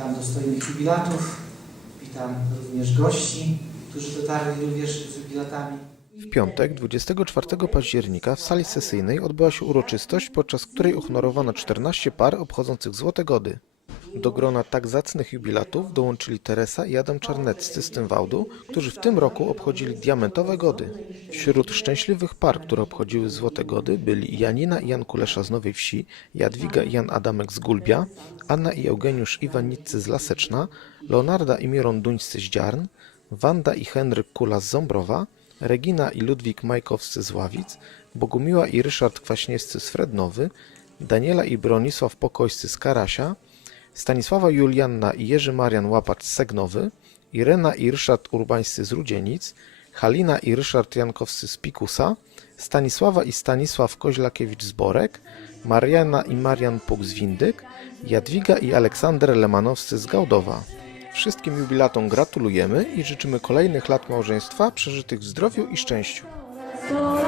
Witam dostojnych jubilatów, witam również gości, którzy dotarli również z jubilatami. W piątek, 24 października, w sali sesyjnej odbyła się uroczystość, podczas której uhonorowano 14 par obchodzących złote gody. Do grona tak zacnych jubilatów dołączyli Teresa i Adam Czarneccy z Tymwałdu, którzy w tym roku obchodzili diamentowe gody. Wśród szczęśliwych par, które obchodziły złote gody, byli Janina i Jan Kulesza z Nowej Wsi, Jadwiga i Jan Adamek z Gulbia, Anna i Eugeniusz Iwaniccy z Laseczna, Leonarda i Miron Duńscy z Dziarn, Wanda i Henryk Kula z Ząbrowa, Regina i Ludwik Majkowscy z Ławic, Bogumiła i Ryszard Kwaśniewscy z Frednowy, Daniela i Bronisław Pokojscy z Karasia, Stanisława Julianna i Jerzy Marian Łapacz Segnowy, Irena i Ryszard Urbańscy z Rudzienic, Halina i Ryszard Jankowscy z Pikusa, Stanisława i Stanisław Koźlakiewicz z Borek, Mariana i Marian Puk z Windyk, Jadwiga i Aleksander Lemanowscy z Gałdowa. Wszystkim jubilatom gratulujemy i życzymy kolejnych lat małżeństwa przeżytych w zdrowiu i szczęściu. Sto